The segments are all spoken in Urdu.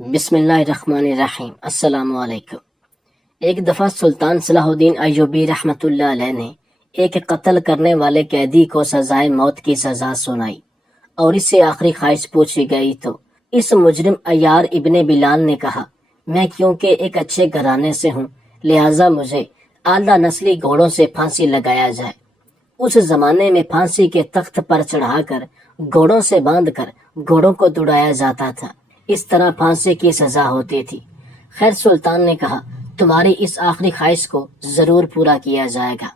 بسم اللہ الرحمن الرحیم۔ السلام علیکم۔ ایک دفعہ سلطان صلاح الدین ایوبی رحمۃ اللہ علیہ نے ایک قتل کرنے والے قیدی کو سزائے موت کی سزا سنائی اور اس سے آخری خواہش پوچھی گئی تو اس مجرم عیار ابن بلال نے کہا، میں کیونکہ ایک اچھے گھرانے سے ہوں لہٰذا مجھے اعلیٰ نسلی گھوڑوں سے پھانسی لگایا جائے۔ اس زمانے میں پھانسی کے تخت پر چڑھا کر گھوڑوں سے باندھ کر گھوڑوں کو دوڑایا جاتا تھا، اس طرح پھانسی کی سزا ہوتی تھی۔ خیر، سلطان نے کہا، تمہاری اس آخری خواہش کو ضرور پورا کیا جائے گا۔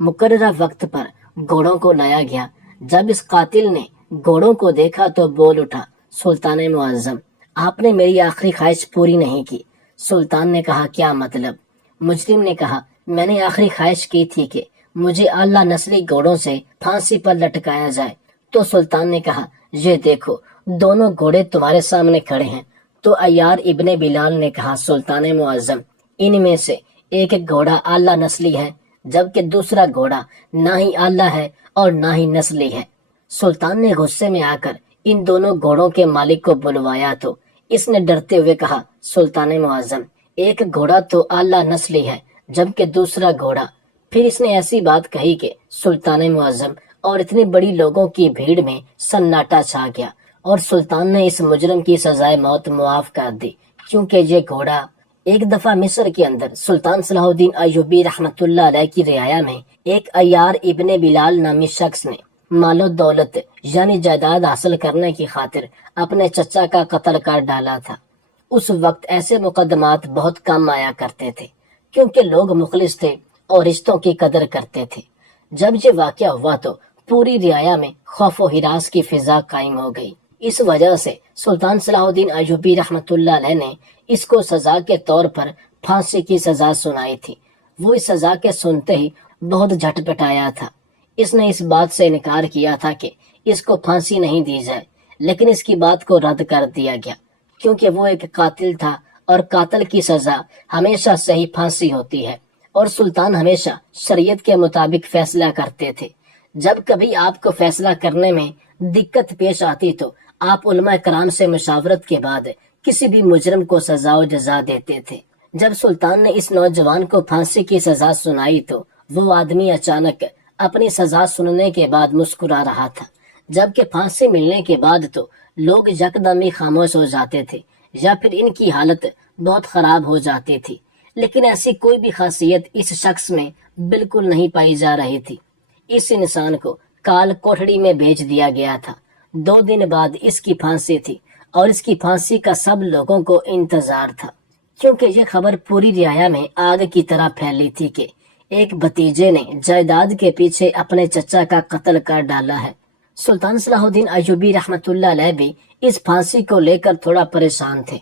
مقررہ وقت پر گھوڑوں کو لایا گیا۔ جب اس قاتل نے گھوڑوں کو دیکھا تو بول اٹھا، سلطان معظم، آپ نے میری آخری خواہش پوری نہیں کی۔ سلطان نے کہا، کیا مطلب؟ مجرم نے کہا، میں نے آخری خواہش کی تھی کہ مجھے اعلیٰ نسلی گھوڑوں سے پھانسی پر لٹکایا جائے۔ تو سلطان نے کہا، یہ دیکھو دونوں گھوڑے تمہارے سامنے کھڑے ہیں۔ تو عیار ابن بلال نے کہا، سلطان معظم، ان میں سے ایک گھوڑا اعلیٰ نسلی ہے جبکہ دوسرا گھوڑا نہ ہی اعلیٰ ہے اور نہ ہی نسلی ہے۔ سلطان نے غصے میں آ کر ان دونوں گھوڑوں کے مالک کو بلوایا تو اس نے ڈرتے ہوئے کہا، سلطان معظم، ایک گھوڑا تو اعلیٰ نسلی ہے جبکہ دوسرا گھوڑا۔ پھر اس نے ایسی بات کہی کہ سلطان معظم اور اتنی بڑی لوگوں کی بھیڑ میں سناٹا چھا گیا اور سلطان نے اس مجرم کی سزائے موت معاف کر دی، کیونکہ یہ گھوڑا۔ ایک دفعہ مصر کے اندر سلطان صلاح الدین ایوبی رحمۃ اللہ علیہ کی رعایا میں ایک عیار ابن بلال نامی شخص نے مال و دولت یعنی جائیداد حاصل کرنے کی خاطر اپنے چچا کا قتل کر ڈالا تھا۔ اس وقت ایسے مقدمات بہت کم آیا کرتے تھے کیونکہ لوگ مخلص تھے اور رشتوں کی قدر کرتے تھے۔ جب یہ واقعہ ہوا تو پوری رعایا میں خوف و ہراس کی فضا قائم ہو گئی۔ اس وجہ سے سلطان صلاح الدین ایوبی رحمۃ اللہ علیہ نے اس کو سزا کے طور پر پھانسی کی سزا سنائی تھی۔ وہ اس سزا کے سنتے ہی بہت جھٹ پٹایا تھا۔ اس نے اس بات سے انکار کیا تھا کہ اس کو پھانسی نہیں دی جائے، لیکن اس کی بات کو رد کر دیا گیا کیونکہ وہ ایک قاتل تھا اور قاتل کی سزا ہمیشہ صحیح پھانسی ہوتی ہے اور سلطان ہمیشہ شریعت کے مطابق فیصلہ کرتے تھے۔ جب کبھی آپ کو فیصلہ کرنے میں دقت پیش آتی تو آپ علماء کرام سے مشاورت کے بعد کسی بھی مجرم کو سزا و جزا دیتے تھے۔ جب سلطان نے اس نوجوان کو پھانسی کی سزا سنائی تو وہ آدمی اچانک اپنی سزا سننے کے بعد مسکرا رہا تھا، جبکہ پھانسی ملنے کے بعد تو لوگ یکدم ہی خاموش ہو جاتے تھے یا پھر ان کی حالت بہت خراب ہو جاتی تھی۔ لیکن ایسی کوئی بھی خاصیت اس شخص میں بالکل نہیں پائی جا رہی تھی۔ اس انسان کو کال کوٹڑی میں بھیج دیا گیا تھا۔ 2 دن بعد اس کی پھانسی تھی اور اس کی پھانسی کا سب لوگوں کو انتظار تھا کیونکہ یہ خبر پوری رعایا میں آگ کی طرح پھیلی تھی کہ ایک بھتیجے نے جائیداد کے پیچھے اپنے چچا کا قتل کر ڈالا ہے۔ سلطان صلاح الدین ایوبی رحمۃ اللہ علیہ بھی اس پھانسی کو لے کر تھوڑا پریشان تھے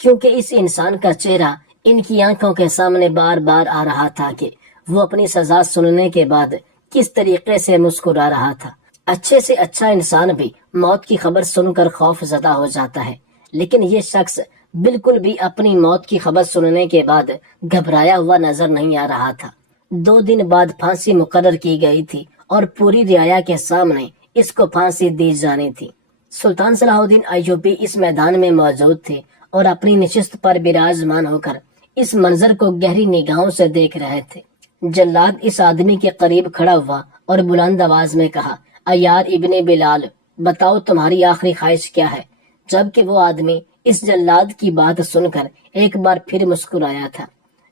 کیونکہ اس انسان کا چہرہ ان کی آنکھوں کے سامنے بار بار آ رہا تھا کہ وہ اپنی سزا سننے کے بعد کس طریقے سے مسکرا رہا تھا۔ اچھے سے اچھا انسان بھی موت کی خبر سن کر خوف زدہ ہو جاتا ہے، لیکن یہ شخص بالکل بھی اپنی موت کی خبر سننے کے بعد گھبرایا ہوا نظر نہیں آ رہا تھا۔ 2 دن بعد پھانسی مقرر کی گئی تھی اور پوری رعایا کے سامنے اس کو پھانسی دی جانی تھی۔ سلطان صلاح الدین ایوبی اس میدان میں موجود تھے اور اپنی نشست پر براجمان ہو کر اس منظر کو گہری نگاہوں سے دیکھ رہے تھے۔ جلاد اس آدمی کے قریب کھڑا ہوا اور بلند آواز میں کہا، عیار ابن بلال، بتاؤ تمہاری آخری خواہش کیا ہے؟ جبکہ وہ آدمی اس جلاد کی بات سن کر ایک بار پھر مسکرایا تھا،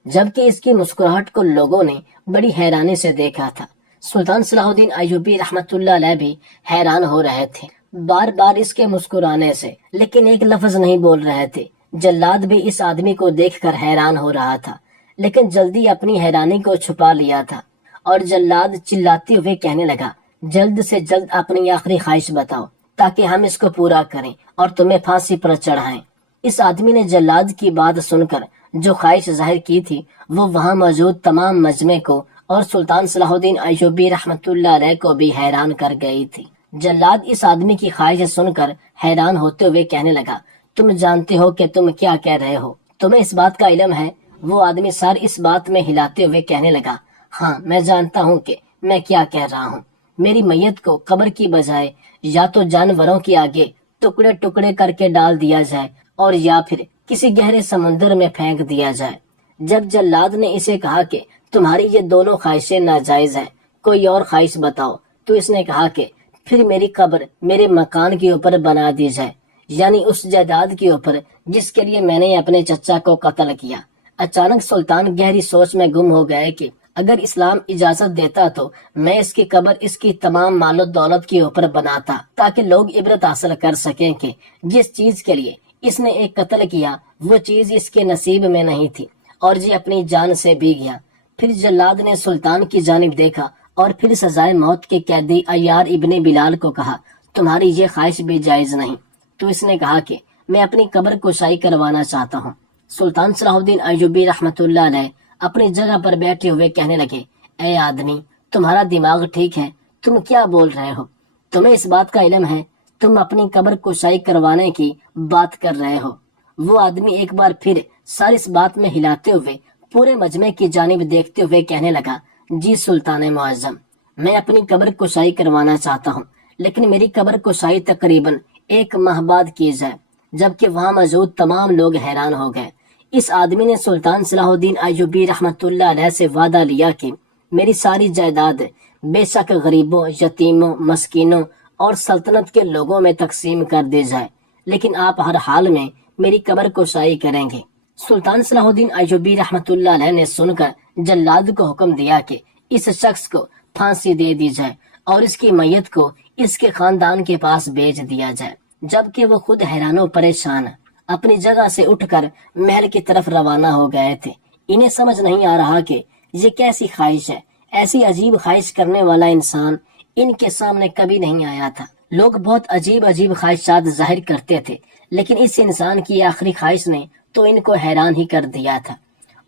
جبکہ اس کی مسکراہٹ کو لوگوں نے بڑی حیرانی سے دیکھا تھا۔ سلطان صلاح الدین ایوبی رحمۃ اللہ علیہ بھی حیران ہو رہے تھے بار بار اس کے مسکرانے سے، لیکن ایک لفظ نہیں بول رہے تھے۔ جلاد بھی اس آدمی کو دیکھ کر حیران ہو رہا تھا، لیکن جلدی اپنی حیرانی کو چھپا لیا تھا اور جلاد چلاتے ہوئے کہنے لگا، جلد سے جلد اپنی آخری خواہش بتاؤ تاکہ ہم اس کو پورا کریں اور تمہیں پھانسی پر چڑھائیں۔ اس آدمی نے جلاد کی بات سن کر جو خواہش ظاہر کی تھی وہ وہاں موجود تمام مجمع کو اور سلطان صلاح الدین ایوبی رحمۃ اللہ علیہ کو بھی حیران کر گئی تھی۔ جلاد اس آدمی کی خواہش سن کر حیران ہوتے ہوئے کہنے لگا، تم جانتے ہو کہ تم کیا کہہ رہے ہو؟ تمہیں اس بات کا علم ہے؟ وہ آدمی سر اس بات میں ہلاتے ہوئے کہنے لگا، ہاں میں جانتا ہوں کہ میں کیا کہہ رہا ہوں۔ میری میت کو قبر کی بجائے یا تو جانوروں کے آگے ٹکڑے ٹکڑے کر کے ڈال دیا جائے اور یا پھر کسی گہرے سمندر میں پھینک دیا جائے۔ جب جلاد نے اسے کہا کہ تمہاری یہ دونوں خواہشیں ناجائز ہیں، کوئی اور خواہش بتاؤ، تو اس نے کہا کہ پھر میری قبر میرے مکان کے اوپر بنا دی جائے، یعنی اس جائیداد کے اوپر جس کے لیے میں نے اپنے چچا کو قتل کیا۔ اچانک سلطان گہری سوچ میں گم ہو گئے کہ اگر اسلام اجازت دیتا تو میں اس کی قبر اس کی تمام مال و دولت کے اوپر بناتا، تاکہ لوگ عبرت حاصل کر سکیں کہ جس چیز کے لیے اس نے ایک قتل کیا وہ چیز اس کے نصیب میں نہیں تھی، اور یہ اپنی جان سے بھی گیا۔ پھر جلاد نے سلطان کی جانب دیکھا اور پھر سزائے موت کے قیدی عیار ابن بلال کو کہا تمہاری یہ خواہش بھی جائز نہیں، تو اس نے کہا کہ میں اپنی قبر کشائی کروانا چاہتا ہوں۔ سلطان صلاح الدین ایوبی رحمۃ اللہ علیہ اپنی جگہ پر بیٹھے ہوئے کہنے لگے، اے آدمی، تمہارا دماغ ٹھیک ہے؟ تم کیا بول رہے ہو؟ تمہیں اس بات کا علم ہے تم اپنی قبر کشائی کروانے کی بات کر رہے ہو؟ وہ آدمی ایک بار پھر سر اس بات میں ہلاتے ہوئے پورے مجمع کی جانب دیکھتے ہوئے کہنے لگا، جی سلطان معظم، میں اپنی قبر کشائی کروانا چاہتا ہوں، لیکن میری قبر کشائی تقریباً 1 ماہ بعد کی جائے۔ جبکہ وہاں موجود تمام لوگ حیران ہو گئے۔ اس آدمی نے سلطان صلاح الدین ایوبی رحمۃ اللہ علیہ سے وعدہ لیا کہ میری ساری جائیداد بے شک غریبوں، یتیموں، مسکینوں اور سلطنت کے لوگوں میں تقسیم کر دی جائے، لیکن آپ ہر حال میں میری قبر کشائی کریں گے۔ سلطان صلاح الدین ایوبی رحمۃ اللہ علیہ نے سن کر جلاد کو حکم دیا کہ اس شخص کو پھانسی دے دی جائے اور اس کی میت کو اس کے خاندان کے پاس بھیج دیا جائے۔ جبکہ وہ خود حیران و پریشان اپنی جگہ سے اٹھ کر محل کی طرف روانہ ہو گئے تھے۔ انہیں سمجھ نہیں آ رہا کہ یہ کیسی خواہش ہے، ایسی عجیب خواہش کرنے والا انسان ان کے سامنے کبھی نہیں آیا تھا۔ لوگ بہت عجیب خواہشات ظاہر کرتے تھے، لیکن اس انسان کی آخری خواہش نے تو ان کو حیران ہی کر دیا تھا۔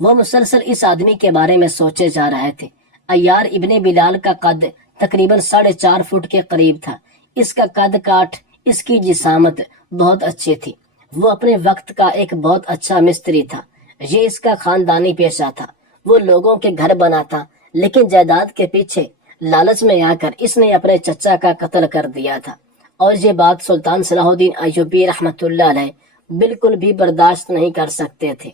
وہ مسلسل اس آدمی کے بارے میں سوچے جا رہے تھے۔ عیار ابن بلال کا قد تقریباً 4.5 فٹ کے قریب تھا۔ اس کا قد کاٹ، اس کی جسامت بہت اچھی تھی۔ وہ اپنے وقت کا ایک بہت اچھا مستری تھا۔ یہ اس کا خاندانی پیشہ تھا۔ وہ لوگوں کے گھر بناتا، لیکن جائیداد کے پیچھے لالچ میں آ کر اس نے اپنے چچا کا قتل کر دیا تھا، اور یہ بات سلطان صلاح الدین ایوبی رحمۃ اللہ علیہ بالکل بھی برداشت نہیں کر سکتے تھے۔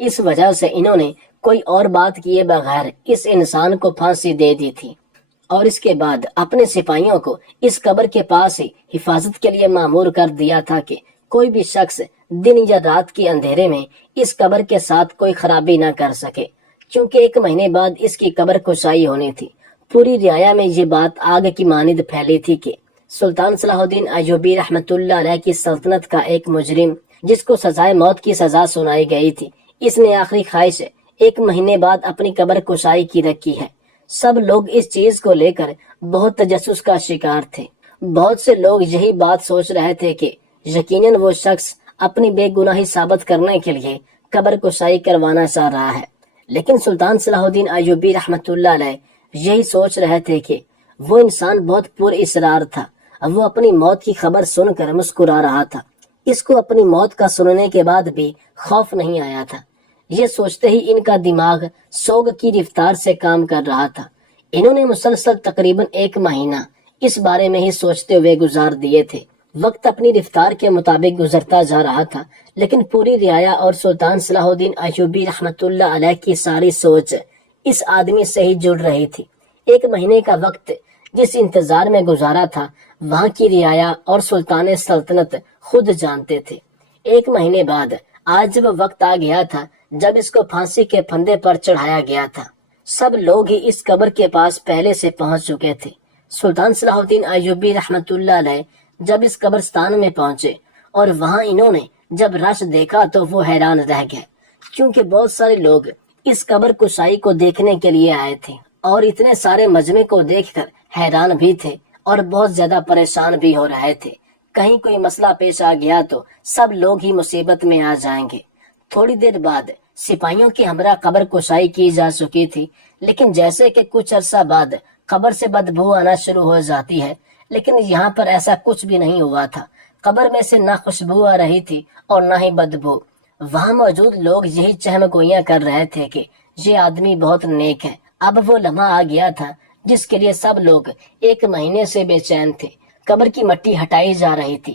اس وجہ سے انہوں نے کوئی اور بات کیے بغیر اس انسان کو پھانسی دے دی تھی، اور اس کے بعد اپنے سپاہیوں کو اس قبر کے پاس ہی حفاظت کے لیے مامور کر دیا تھا کہ کوئی بھی شخص دن یا رات کے اندھیرے میں اس قبر کے ساتھ کوئی خرابی نہ کر سکے، کیونکہ 1 مہینے بعد اس کی قبر کشائی ہونی تھی۔ پوری رعایا میں یہ بات آگ کی مانند پھیلی تھی کہ سلطان صلاح الدین ایوبی رحمۃ اللہ علیہ کی سلطنت کا ایک مجرم جس کو سزائے موت کی سزا سنائی گئی تھی، اس نے آخری خواہش 1 مہینے بعد اپنی قبر کشائی کی رکھی ہے۔ سب لوگ اس چیز کو لے کر بہت تجسس کا شکار تھے۔ بہت سے لوگ یہی بات سوچ رہے تھے کہ یقیناً وہ شخص اپنی بے گناہی ثابت کرنے کے لیے قبر کشائی کروانا چاہ رہا ہے، لیکن سلطان صلاح الدین ایوبی رحمۃ اللہ علیہ یہی سوچ رہے تھے کہ وہ انسان بہت پر اصرار تھا۔ وہ اپنی موت کی خبر سن کر مسکرا رہا تھا۔ اس کو اپنی موت کا سننے کے بعد بھی خوف نہیں آیا تھا۔ یہ سوچتے ہی ان کا دماغ سوگ کی رفتار سے کام کر رہا تھا۔ انہوں نے مسلسل تقریباً 1 مہینہ اس بارے میں ہی سوچتے ہوئے گزار دیے تھے۔ وقت اپنی رفتار کے مطابق گزرتا جا رہا تھا، لیکن پوری رعایا اور سلطان صلاح الدین ایوبی رحمۃ اللہ علیہ کی ساری سوچ اس آدمی سے ہی جڑ رہی تھی۔ 1 مہینے کا وقت جس انتظار میں گزارا تھا، وہاں کی رعایا اور سلطان سلطنت خود جانتے تھے۔ 1 مہینے بعد آج وہ وقت آ گیا تھا جب اس کو پھانسی کے پھندے پر چڑھایا گیا تھا۔ سب لوگ ہی اس قبر کے پاس پہلے سے پہنچ چکے تھے۔ سلطان صلاح الدین ایوبی رحمۃ اللہ علیہ جب اس قبرستان میں پہنچے اور وہاں انہوں نے جب رش دیکھا تو وہ حیران رہ گئے، کیونکہ بہت سارے لوگ اس قبر کشائی کو دیکھنے کے لیے آئے تھے، اور اتنے سارے مجمع کو دیکھ کر حیران بھی تھے اور بہت زیادہ پریشان بھی ہو رہے تھے۔ کہیں کوئی مسئلہ پیش آ گیا تو سب لوگ ہی مصیبت میں آ جائیں گے۔ تھوڑی دیر بعد سپاہیوں کی ہمراہ قبر کشائی کی جا چکی تھی، لیکن جیسے کہ کچھ عرصہ بعد قبر سے بدبو آنا شروع ہو جاتی ہے، لیکن یہاں پر ایسا کچھ بھی نہیں ہوا تھا۔ قبر میں سے نہ خوشبو آ رہی تھی اور نہ ہی بدبو۔ وہاں موجود لوگ یہی چہم گوئیاں کر رہے تھے کہ یہ آدمی بہت نیک ہے۔ اب وہ لمحہ آ گیا تھا جس کے لیے سب لوگ 1 مہینے سے بے چین تھے۔ قبر کی مٹی ہٹائی جا رہی تھی،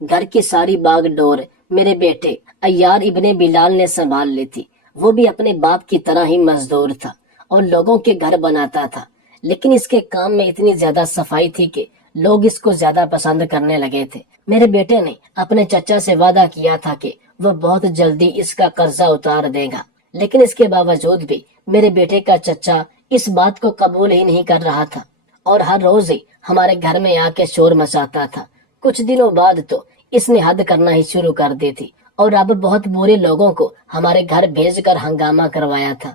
گھر کی ساری باغ ڈور میرے بیٹے عیار ابن بلال نے سنبھال لی تھی۔ وہ بھی اپنے باپ کی طرح ہی مزدور تھا اور لوگوں کے گھر بناتا تھا، لیکن اس کے کام میں اتنی زیادہ صفائی تھی کہ لوگ اس کو زیادہ پسند کرنے لگے تھے۔ میرے بیٹے نے اپنے چچا سے وعدہ کیا تھا کہ وہ بہت جلدی اس کا قرضہ اتار دے گا، لیکن اس کے باوجود بھی میرے بیٹے کا چچا اس بات کو قبول ہی نہیں کر رہا تھا اور ہر روز ہی ہمارے گھر میں آ کے شور مچاتا تھا۔ کچھ دنوں بعد تو اس نے حد کرنا ہی شروع کر دی تھی اور اب بہت برے لوگوں کو ہمارے گھر بھیج کر ہنگامہ کروایا تھا۔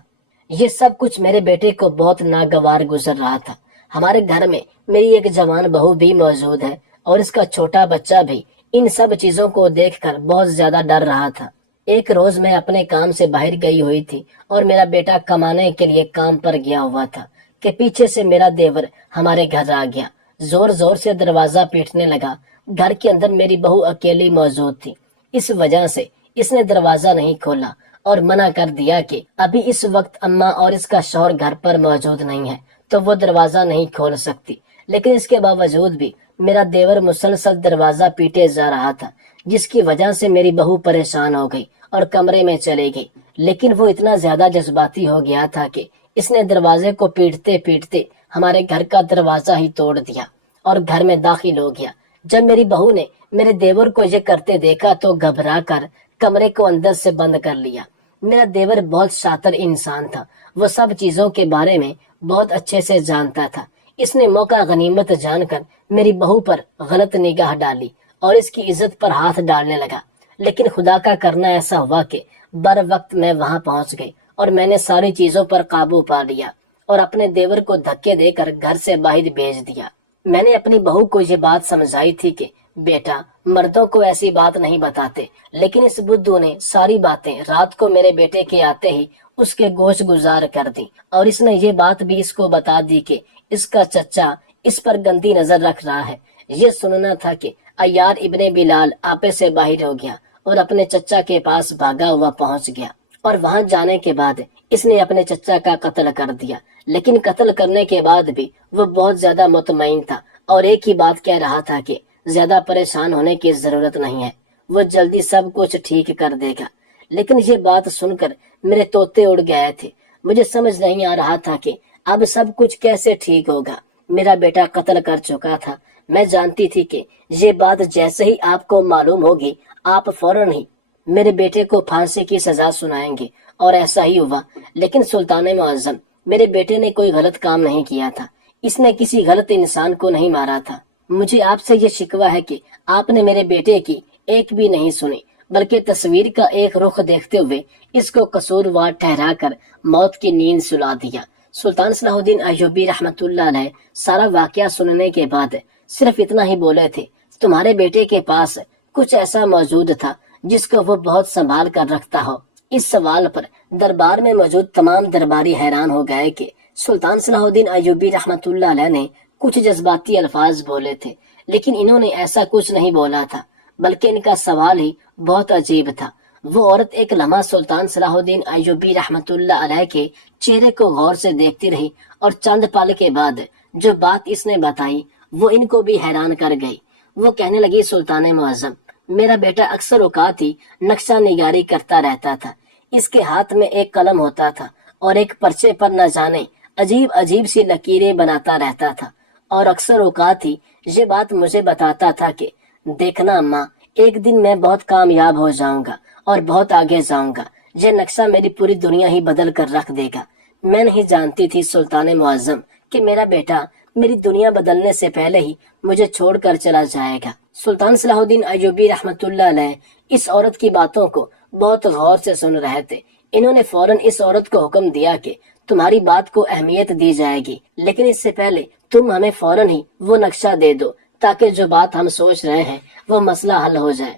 یہ سب کچھ میرے بیٹے کو بہت ناگوار گزر رہا تھا۔ ہمارے گھر میں میری ایک جوان بہو بھی موجود ہے اور اس کا چھوٹا بچہ بھی ان سب چیزوں کو دیکھ کر بہت زیادہ ڈر رہا تھا۔ ایک روز میں اپنے کام سے باہر گئی ہوئی تھی اور میرا بیٹا کمانے کے لیے کام پر گیا ہوا تھا کہ پیچھے سے میرا دیور ہمارے گھر آ گیا، زور زور سے دروازہ پیٹنے لگا۔ گھر کے اندر میری بہو اکیلی موجود تھی، اس وجہ سے اس نے دروازہ نہیں کھولا اور منع کر دیا کہ ابھی اس وقت اماں اور اس کا شوہر گھر پر موجود نہیں ہے تو وہ دروازہ نہیں کھول سکتی۔ لیکن اس کے باوجود بھی میرا دیور مسلسل دروازہ پیٹے جا رہا تھا، جس کی وجہ سے میری بہو پریشان ہو گئی اور کمرے میں چلے گئی۔ لیکن وہ اتنا زیادہ جذباتی ہو گیا تھا کہ اس نے دروازے کو پیٹتے پیٹتے ہمارے گھر کا دروازہ ہی توڑ دیا اور گھر میں داخل ہو گیا۔ جب میری بہو نے میرے دیور کو یہ کرتے دیکھا تو گھبرا کر کمرے کو اندر سے بند کر لیا۔ میرا دیور بہت شاطر انسان تھا، وہ سب چیزوں کے بارے میں بہت اچھے سے جانتا تھا۔ اس نے موقع غنیمت جان کر میری بہو پر غلط نگاہ ڈالی اور اس کی عزت پر ہاتھ ڈالنے لگا۔ لیکن خدا کا کرنا ایسا ہوا کہ بر وقت میں وہاں پہنچ گئی اور میں نے ساری چیزوں پر قابو پا لیا اور اپنے دیور کو دھکے دے کر گھر سے باہر بھیج دیا۔ میں نے اپنی بہو کو یہ بات سمجھائی تھی کہ بیٹا، مردوں کو ایسی بات نہیں بتاتے، لیکن اس بدھو نے ساری باتیں رات کو میرے بیٹے کے آتے ہی اس کے گوش گزار کر دی اور اس نے یہ بات بھی اس کو بتا دی کہ اس کا چچا اس پر گندی نظر رکھ رہا ہے۔ یہ سننا تھا کہ عیار ابن بلال آپے سے باہر ہو گیا اور اپنے چچا کے پاس بھاگا ہوا پہنچ گیا اور وہاں جانے کے بعد اس نے اپنے چچا کا قتل کر دیا۔ لیکن قتل کرنے کے بعد بھی وہ بہت زیادہ مطمئن تھا اور ایک ہی بات کہہ رہا تھا کہ زیادہ پریشان ہونے کی ضرورت نہیں ہے، وہ جلدی سب کچھ ٹھیک کر دے گا۔ لیکن یہ بات سن کر میرے طوطے اڑ گئے تھے۔ مجھے سمجھ نہیں آ رہا تھا کہ اب سب کچھ کیسے ٹھیک ہوگا۔ میرا بیٹا قتل کر چکا تھا۔ میں جانتی تھی کہ یہ بات جیسے ہی آپ کو معلوم ہوگی آپ فوراً ہی میرے بیٹے کو پھانسی کی سزا سنائیں گے، اور ایسا ہی ہوا۔ لیکن سلطان معظم، میرے بیٹے نے کوئی غلط کام نہیں کیا تھا، اس نے کسی غلط انسان کو نہیں مارا تھا۔ مجھے آپ سے یہ شکوہ ہے کہ آپ نے میرے بیٹے کی ایک بھی نہیں سنی، بلکہ تصویر کا ایک رخ دیکھتے ہوئے اس کو قصوروار ٹھہرا کر موت کی نیند سلا دیا۔ سلطان صلاح الدین ایوبی رحمۃ اللہ علیہ سارا واقعہ سننے کے بعد صرف اتنا ہی بولے تھے، تمہارے بیٹے کے پاس کچھ ایسا موجود تھا جس کو وہ بہت سنبھال کر رکھتا ہو۔ اس سوال پر دربار میں موجود تمام درباری حیران ہو گئے کہ سلطان صلاح الدین ایوبی رحمۃ اللہ علیہ نے کچھ جذباتی الفاظ بولے تھے، لیکن انہوں نے ایسا کچھ نہیں بولا تھا، بلکہ ان کا سوال ہی بہت عجیب تھا۔ وہ عورت ایک لمحہ سلطان صلاح الدین ایوبی رحمۃ اللہ علیہ کے چہرے کو غور سے دیکھتی رہی اور چند پل کے بعد جو بات اس نے بتائی وہ ان کو بھی حیران کر گئی۔ وہ کہنے لگی، سلطان معظم، میرا بیٹا اکثر اوقات ہی نقشہ نگاری کرتا رہتا تھا۔ اس کے ہاتھ میں ایک قلم ہوتا تھا اور ایک پرچے پر نہ جانے عجیب عجیب سی لکیریں بناتا رہتا تھا، اور اکثر اوقات ہی یہ بات مجھے بتاتا تھا کہ دیکھنا اماں، ایک دن میں بہت کامیاب ہو جاؤں گا اور بہت آگے جاؤں گا، یہ نقشہ میری پوری دنیا ہی بدل کر رکھ دے گا۔ میں نہیں جانتی تھی سلطان معظم کہ میرا بیٹا میری دنیا بدلنے سے پہلے ہی مجھے چھوڑ کر چلا جائے گا۔ سلطان صلاح الدین ایوبی رحمۃ اللہ علیہ اس عورت کی باتوں کو بہت غور سے سن رہے تھے۔ انہوں نے فوراً اس عورت کو حکم دیا کہ تمہاری بات کو اہمیت دی جائے گی، لیکن اس سے پہلے تم ہمیں فوراً ہی وہ نقشہ دے دو تاکہ جو بات ہم سوچ رہے ہیں وہ مسئلہ حل ہو جائے۔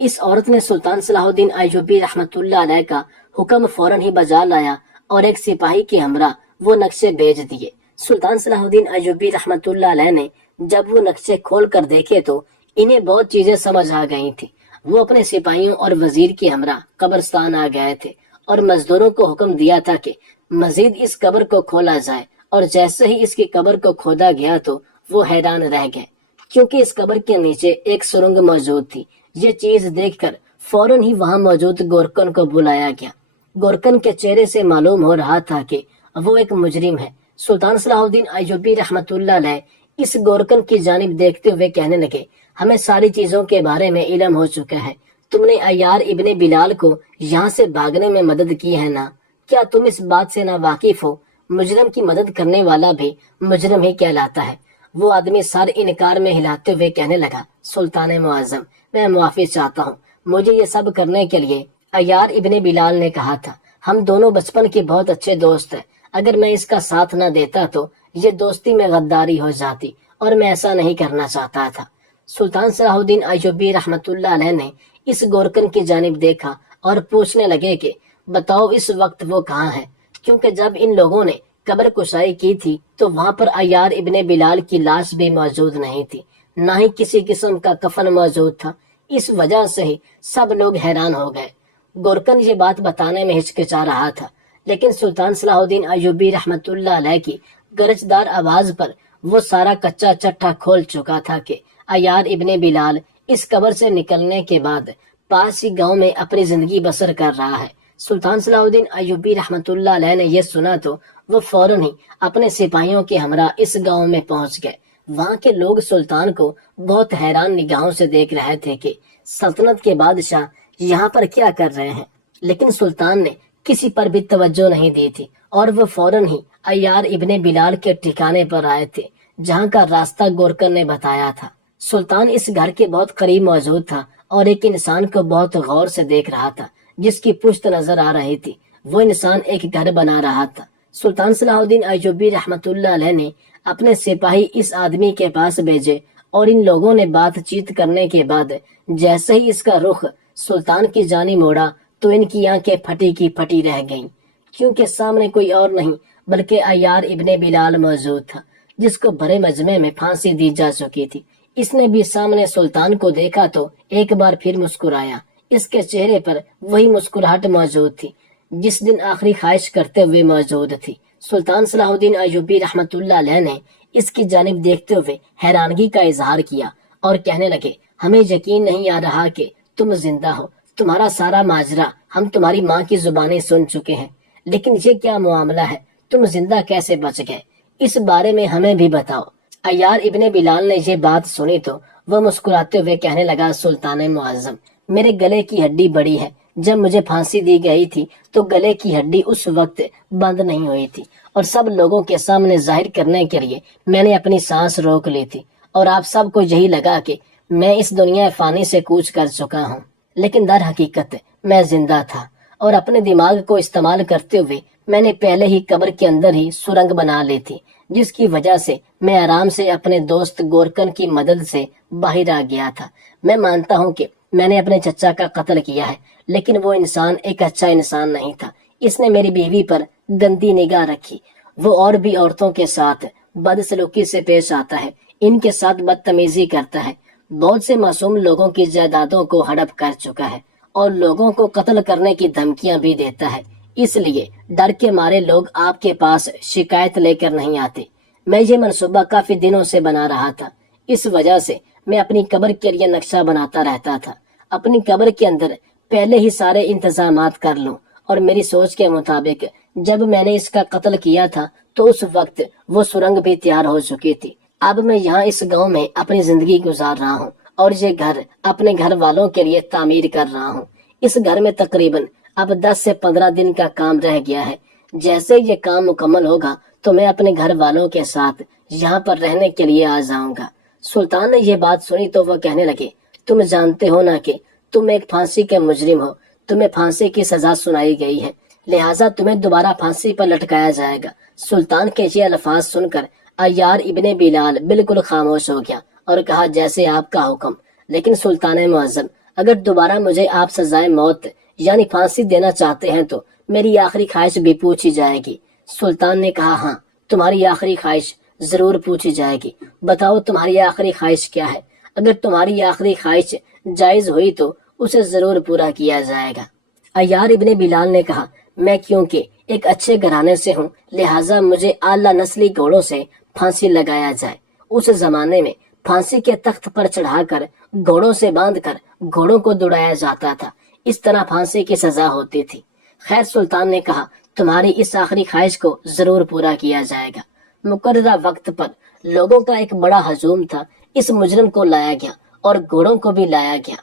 اس عورت نے سلطان صلاح الدین ایوبی رحمۃ اللہ علیہ کا حکم فوراً ہی بجا لایا اور ایک سپاہی کے ہمراہ وہ نقشے بھیج دیے۔ سلطان صلاح الدین ایوبی رحمۃ اللہ علیہ نے جب وہ نقشے کھول کر دیکھے تو انہیں بہت چیزیں سمجھ آ گئی تھی۔ وہ اپنے سپاہیوں اور وزیر کے ہمراہ قبرستان آ گئے تھے اور مزدوروں کو حکم دیا تھا کہ مزید اس قبر کو کھولا جائے، اور جیسے ہی اس کی قبر کو کھودا گیا تو وہ حیران رہ گئے، کیونکہ اس قبر کے نیچے ایک سرنگ موجود تھی۔ یہ چیز دیکھ کر فوراً ہی وہاں موجود گورکن کو بلایا گیا۔ گورکن کے چہرے سے معلوم ہو رہا تھا کہ وہ ایک مجرم ہے۔ سلطان صلاح الدین ایوبی رحمۃ اللہ علیہ اس گورکن کی جانب دیکھتے ہوئے کہنے لگے، ہمیں ساری چیزوں کے بارے میں علم ہو چکا ہے۔ تم نے عیار ابن بلال کو یہاں سے بھاگنے میں مدد کی ہے نا؟ کیا تم اس بات سے نا واقف ہو؟ مجرم کی مدد کرنے والا بھی مجرم ہی کہلاتا ہے۔ وہ آدمی سر انکار میں ہلاتے ہوئے کہنے لگا، سلطان معظم، میں معافی چاہتا ہوں۔ مجھے یہ سب کرنے کے لیے عیار ابن بلال نے کہا تھا۔ ہم دونوں بچپن کے بہت اچھے دوست ہیں۔ اگر میں اس کا ساتھ نہ دیتا تو یہ دوستی میں غداری ہو جاتی، اور میں ایسا نہیں کرنا چاہتا تھا۔ سلطان صلاح الدین ایوبی رحمۃ اللہ علیہ نے اس گورکن کی جانب دیکھا اور پوچھنے لگے کہ بتاؤ اس وقت وہ کہاں ہے؟ کیونکہ جب ان لوگوں نے قبر کشائی کی تھی تو وہاں پر عیار ابن بلال کی لاش بھی موجود نہیں تھی، نہ ہی کسی قسم کا کفن موجود تھا۔ اس وجہ سے ہی سب لوگ حیران ہو گئے۔ گورکن یہ بات بتانے میں ہچکچا رہا تھا، لیکن سلطان صلاح الدین ایوبی رحمۃ اللہ علیہ کی گرجدار آواز پر وہ سارا کچا چٹھا کھول چکا تھا کہ عیار ابن بلال اس قبر سے نکلنے کے بعد پاس ہی گاؤں میں اپنی زندگی بسر کر رہا ہے۔ سلطان صلاح الدین ایوبی رحمۃ اللہ علیہ نے یہ سنا تو وہ فوراً ہی اپنے سپاہیوں کے ہمراہ اس گاؤں میں پہنچ گئے۔ وہاں کے لوگ سلطان کو بہت حیران نگاہوں سے دیکھ رہے تھے کہ سلطنت کے بادشاہ یہاں پر کیا کر رہے ہیں، لیکن سلطان نے کسی پر بھی توجہ نہیں دی تھی، اور وہ فوراً ہی عیار ابن بلال کے ٹھکانے پر آئے تھے جہاں کا راستہ گورکن نے بتایا تھا۔ سلطان اس گھر کے بہت قریب موجود تھا اور ایک انسان کو بہت غور سے دیکھ رہا تھا جس کی پشت نظر آ رہی تھی۔ وہ انسان ایک گھر بنا رہا تھا۔ سلطان صلاح الدین ایوبی رحمۃ اللہ علیہ نے اپنے سپاہی اس آدمی کے پاس بھیجے، اور ان لوگوں نے بات چیت کرنے کے بعد جیسے ہی اس کا رخ سلطان کی جانب موڑا تو ان کی آنکھیں پھٹی کی پھٹی رہ گئیں، کیونکہ سامنے کوئی اور نہیں بلکہ عیار ابن بلال موجود تھا، جس کو بڑے مجمع میں پھانسی دی جا چکی تھی۔ اس نے بھی سامنے سلطان کو دیکھا تو ایک بار پھر مسکرایا۔ اس کے چہرے پر وہی مسکراہٹ موجود تھی جس دن آخری خواہش کرتے ہوئے موجود تھی۔ سلطان صلاح الدین ایوبی رحمۃ اللہ علیہ نے اس کی جانب دیکھتے ہوئے حیرانگی کا اظہار کیا اور کہنے لگے، ہمیں یقین نہیں آ رہا کہ تم زندہ ہو۔ تمہارا سارا ماجرا ہم تمہاری ماں کی زبانیں سن چکے ہیں، لیکن یہ کیا معاملہ ہے؟ تم زندہ کیسے بچ گئے؟ اس بارے میں ہمیں بھی بتاؤ۔ عیار ابن بلال نے یہ بات سنی تو وہ مسکراتے ہوئے کہنے لگا، سلطان معظم، میرے گلے کی ہڈی بڑی ہے۔ جب مجھے پھانسی دی گئی تھی تو گلے کی ہڈی اس وقت بند نہیں ہوئی تھی، اور سب لوگوں کے سامنے ظاہر کرنے کے لیے میں نے اپنی سانس روک لی تھی، اور آپ سب کو یہی لگا کہ میں اس دنیا فانی سے کوچ کر چکا ہوں، لیکن در حقیقت میں زندہ تھا، اور اپنے دماغ کو استعمال کرتے ہوئے میں نے پہلے ہی قبر کے اندر ہی سرنگ بنا لی تھی، جس کی وجہ سے میں آرام سے اپنے دوست گورکن کی مدد سے باہر آ گیا تھا۔ میں مانتا ہوں کہ میں نے اپنے چچا کا قتل کیا ہے، لیکن وہ انسان ایک اچھا انسان نہیں تھا۔ اس نے میری بیوی پر گندی نگاہ رکھی۔ وہ اور بھی عورتوں کے ساتھ بدسلوکی سے پیش آتا ہے، ان کے ساتھ بدتمیزی کرتا ہے، بہت سے معصوم لوگوں کی جائیدادوں کو ہڑپ کر چکا ہے، اور لوگوں کو قتل کرنے کی دھمکیاں بھی دیتا ہے۔ اس لیے ڈر کے مارے لوگ آپ کے پاس شکایت لے کر نہیں آتے۔ میں یہ منصوبہ کافی دنوں سے بنا رہا تھا، اس وجہ سے میں اپنی قبر کے لیے نقشہ بناتا رہتا تھا، اپنی قبر کے اندر پہلے ہی سارے انتظامات کر لوں، اور میری سوچ کے مطابق جب میں نے اس کا قتل کیا تھا تو اس وقت وہ سرنگ بھی تیار ہو چکی تھی۔ اب میں یہاں اس گاؤں میں اپنی زندگی گزار رہا ہوں، اور یہ گھر اپنے گھر والوں کے لیے تعمیر کر رہا ہوں۔ اس گھر میں تقریباً اب 10 سے 15 دن کا کام رہ گیا ہے۔ جیسے یہ کام مکمل ہوگا تو میں اپنے گھر والوں کے ساتھ یہاں پر رہنے کے لیے آ جاؤں گا۔ سلطان نے یہ بات سنی تو وہ کہنے لگے، تم جانتے ہو نا کہ تم ایک پھانسی کے مجرم ہو، تمہیں پھانسی کی سزا سنائی گئی ہے، لہٰذا تمہیں دوبارہ پھانسی پر لٹکایا جائے گا۔ سلطان کے یہ الفاظ سن کر عیار ابن بلال بالکل خاموش ہو گیا اور کہا، جیسے آپ کا حکم، لیکن سلطان معظم، اگر دوبارہ مجھے آپ سزائے موت یعنی پھانسی دینا چاہتے ہیں تو میری آخری خواہش بھی پوچھی جائے گی۔ سلطان نے کہا، ہاں، تمہاری آخری خواہش ضرور پوچھی جائے گی، بتاؤ تمہاری آخری خواہش کیا ہے؟ اگر تمہاری آخری خواہش جائز ہوئی تو اسے ضرور پورا کیا جائے گا۔ عیار ابن بلال نے کہا، میں کیونکہ ایک اچھے گھرانے سے ہوں لہٰذا مجھے اعلیٰ نسلی گھوڑوں سے پھانسی لگایا جائے۔ اس زمانے میں پھانسی کے تخت پر چڑھا کر گھوڑوں سے باندھ کر گھوڑوں کو دوڑایا جاتا تھا۔ اس طرح پھانسی کی سزا ہوتی تھی۔ خیر سلطان نے کہا تمہاری اس آخری خواہش کو ضرور پورا کیا جائے گا۔ مقررہ وقت پر لوگوں کا ایک بڑا ہجوم تھا۔ اس مجرم کو لایا گیا اور گھوڑوں کو بھی لایا گیا۔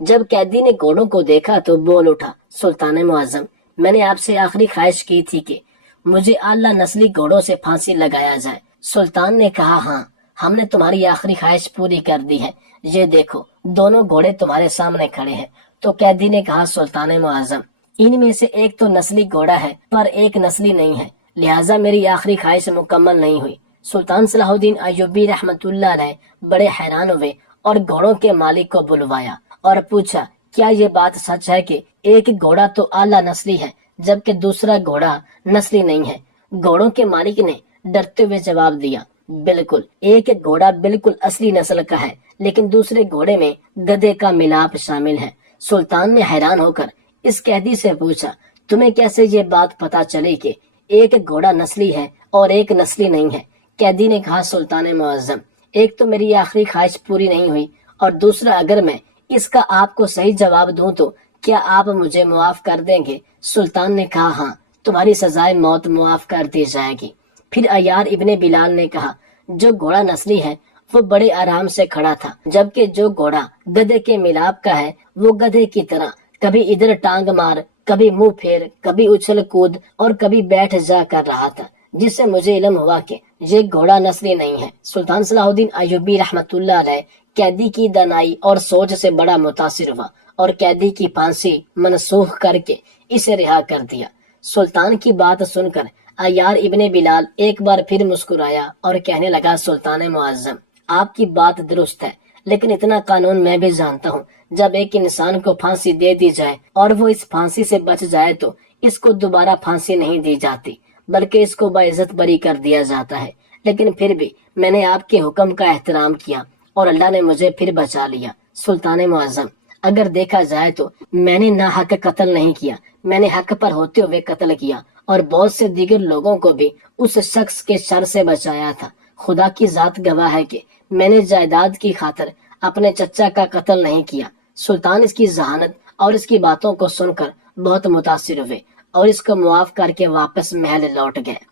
جب قیدی نے گھوڑوں کو دیکھا تو بول اٹھا، سلطان معظم، میں نے آپ سے آخری خواہش کی تھی کہ مجھے اعلیٰ نسلی گھوڑوں سے پھانسی لگایا جائے۔ سلطان نے کہا ہاں، ہم نے تمہاری آخری خواہش پوری کر دی ہے، یہ دیکھو دونوں گھوڑے تمہارے سامنے کھڑے ہیں۔ تو قیدی نے کہا سلطان معظم، ان میں سے ایک تو نسلی گھوڑا ہے پر ایک نسلی نہیں ہے، لہٰذا میری آخری خواہش مکمل نہیں ہوئی۔ سلطان صلاح الدین ایوبی رحمۃ اللہ علیہ بڑے حیران ہوئے اور گھوڑوں کے مالک کو بلوایا اور پوچھا کیا یہ بات سچ ہے کہ ایک گھوڑا تو اعلیٰ نسلی ہے جبکہ دوسرا گھوڑا نسلی نہیں ہے؟ گھوڑوں کے مالک نے ڈرتے ہوئے جواب دیا، بالکل، ایک گھوڑا بالکل اصلی نسل کا ہے لیکن دوسرے گھوڑے میں گدھے کا ملاپ شامل ہے۔ سلطان نے حیران ہو کر اس قیدی سے پوچھا تمہیں کیسے یہ بات پتا چلی کہ ایک گھوڑا نسلی ہے اور ایک نسلی نہیں ہے؟ قیدی نے کہا سلطان معظم، ایک تو میری آخری خواہش پوری نہیں ہوئی اور دوسرا اگر میں اس کا آپ کو صحیح جواب دوں تو کیا آپ مجھے معاف کر دیں گے؟ سلطان نے کہا ہاں، تمہاری سزائے موت معاف کر دی جائے گی۔ پھر عیار ابن بلال نے کہا جو گھوڑا نسلی ہے وہ بڑے آرام سے کھڑا تھا جبکہ جو گھوڑا گدھے کے ملاپ کا ہے وہ گدھے کی طرح کبھی ادھر ٹانگ مار، کبھی منہ پھیر، کبھی اچھل کود اور کبھی بیٹھ جا کر رہا تھا، جس سے مجھے علم ہوا کہ یہ گھوڑا نسلی نہیں ہے۔ سلطان صلاح الدین ایوبی رحمۃ اللہ علیہ قیدی کی دانائی اور سوچ سے بڑا متاثر ہوا اور قیدی کی پھانسی منسوخ کر کے اسے رہا کر دیا۔ سلطان کی بات سن کر عیار ابن بلال ایک بار پھر مسکرایا اور کہنے لگا سلطان معظم، آپ کی بات درست ہے لیکن اتنا قانون میں بھی جانتا ہوں، جب ایک انسان کو پھانسی دے دی جائے اور وہ اس پھانسی سے بچ جائے تو اس کو دوبارہ پھانسی نہیں دی جاتی بلکہ اس کو باعزت بری کر دیا جاتا ہے۔ لیکن پھر بھی میں نے آپ کے حکم کا احترام کیا اور اللہ نے مجھے پھر بچا لیا۔ سلطان معظم، اگر دیکھا جائے تو میں نے ناحق قتل نہیں کیا، میں نے حق پر ہوتے ہوئے قتل کیا اور بہت سے دیگر لوگوں کو بھی اس شخص کے شر سے بچایا تھا۔ خدا کی ذات گواہ ہے کہ میں نے جائیداد کی خاطر اپنے چچا کا قتل نہیں کیا۔ سلطان اس کی ذہانت اور اس کی باتوں کو سن کر بہت متاثر ہوئے اور اس کو معاف کر کے واپس محل لوٹ گئے۔